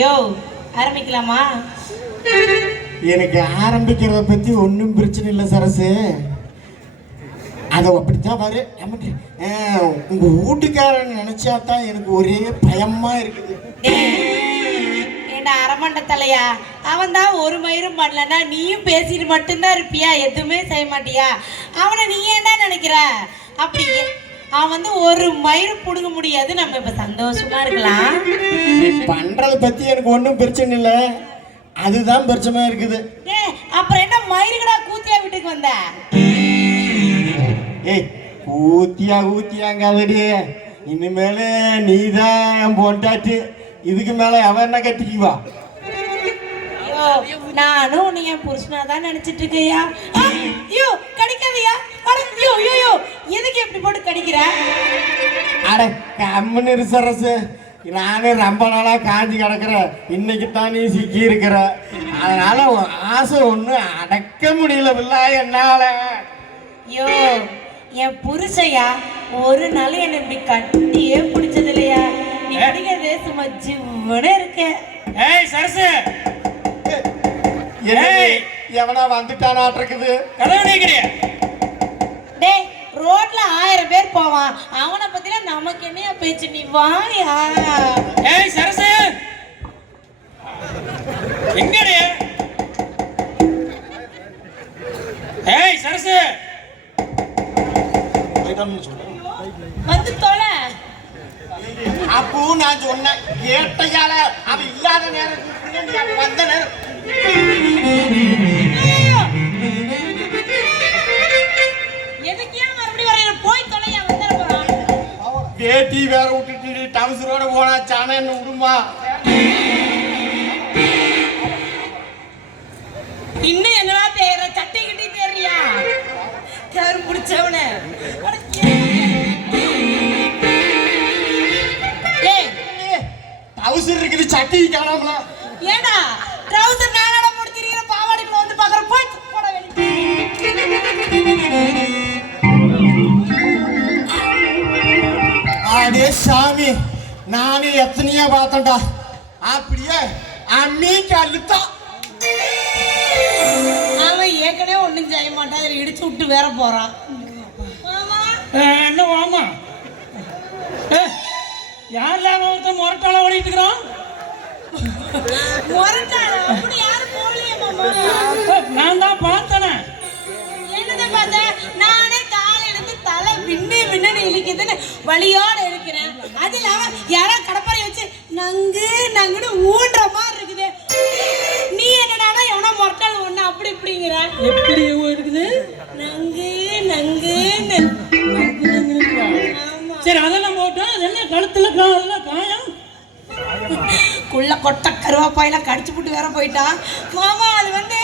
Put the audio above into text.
யோ ஆரம்பிக்கலாமா? எனக்கு ஆரம்பிக்கிறத பத்தி ஒன்றும் பிரச்சனை இல்லை சரசு. அதை அப்படித்தான் பாரு. உங்க வீட்டுக்காரன் நினைச்சா தான் எனக்கு ஒரே பயமா இருக்குது. ஏண்டா அரமண்ட தலையா, அவன் தான் ஒரு மயிரும் பண்ணலன்னா நீயும் பேசிட்டு மட்டும்தான் இருப்பியா? எதுவுமே செய்ய மாட்டியா? அவனை நீ என்ன நினைக்கிற? அப்படி அவன் வந்து ஒரு மயிறு புடுங்க முடியாது. நம்ம இப்ப சந்தோஷமா இருக்கலாம். நீ பண்றத பத்தி எனக்கு ஒன்றும் பிரச்சனை இல்லை, அதுதான் பிரச்சனை இருக்குது. அப்புறம் என்ன மயிருகடா கூத்தியா வீட்டுக்கு வந்த? ஏய் ஊத்தியாங்காதடி. இனிமேல நீதான் பொண்டாட்டு. இதுக்கு மேல அவன் என்ன கட்டிக்குவா? நானும் உன்னை என் புருஷனா தான் நினைச்சிட்டு இருக்கையா. ஐயோ கடிக்காதையா. ஐயோ எதுக்கு எப்படி போட்டு கடிக்கிற? அட கம்முன்னு சரசு. நானும் ரொம்ப நாளா காஞ்சி கிடக்குறேன். இன்னைக்கு தான் நீ சிக்கி இருக்கிற. அதனால ஆசை ஒண்ணு அடக்க முடியல என்னால. ஐயோ என் புருஷையா ஒரு நாள் என்ன இப்படி கட்டியே பிடிச்சது இல்லையா? நீ பிடிக்கிறது சும்மா ஜிவ்வுன்னு இருக்க. ஏய் சரசு, ஏய் எவனா வந்துட்டானாட்டு இருக்குது. கதவு நீக்கிறியா? டேய் ரோட்ல 1000 பேர் போவான், அவனை பத்தில நமக்கு என்னையா பேச்சு? நீ வாயா. ஏய் சரசு எங்கடி? ஏய் சரசு வந்து தொலை. அப்போ நான் சொன்னேன் கேட்டையால அவ இல்லாத நேரத்துக்கு வந்த நேரம் எதுக்கியா மறுபடியும் வரையில? போய் தொலையா, வந்துட போறான். பேட்டி வேற விட்டுட்டு டவுசரோட போனா சாணன்னு விடுமா? இன்னும் என்னடா தேடுற? சட்டை கிட்டி தேடுறியா? கரு பிடிச்சவன. டவுசர் இருக்குது, சட்டி காணாமல. ஏடா ட்ரவுசர் நானடா போட்டு திரியற? பாவாடைக்குள்ள வந்து பாக்குற. போய் போட வெளிய. அடே சாமி, நானே எத்தனையா பார்த்தேன்டா. அப்படியே அம்மி கழுத்தா. அவன் ஏற்கனவே ஒண்ணும் செய்ய மாட்டான், அதில் இடிச்சு விட்டு வேற போறான். என்ன வாமா? யாரெல்லாம் ஒருத்தன் முரட்டால ஓடிட்டு இருக்கிறான்? முரட்டாளா? அப்படி யாரும் போகலையே மாமா. நான் தான் பார்த்தேனே. என்னதை பார்த்த? நானே காலையில இருந்து தலை வின்னு இழுக்குதுன்னு வலியோட இருக்கிறேன். அது இல்லாம யாரோ கடப்பாரை வச்சு நங்குன்னு ஊன்ற மாதிரி இருக்குது. நீ என்னடா எவனா முரட்டாள் ஒண்ணு அப்படி இப்படிங்கிற? எப்படி இருக்குது? நங்குன்னு. சரி அதெல்லாம் போட்டோம். அது என்ன கழுத்துல காயம்? குள்ள கொட்ட கருவாப்பாயில கடிச்சு போட்டு வேற போயிட்டான் மாமா. அது வந்து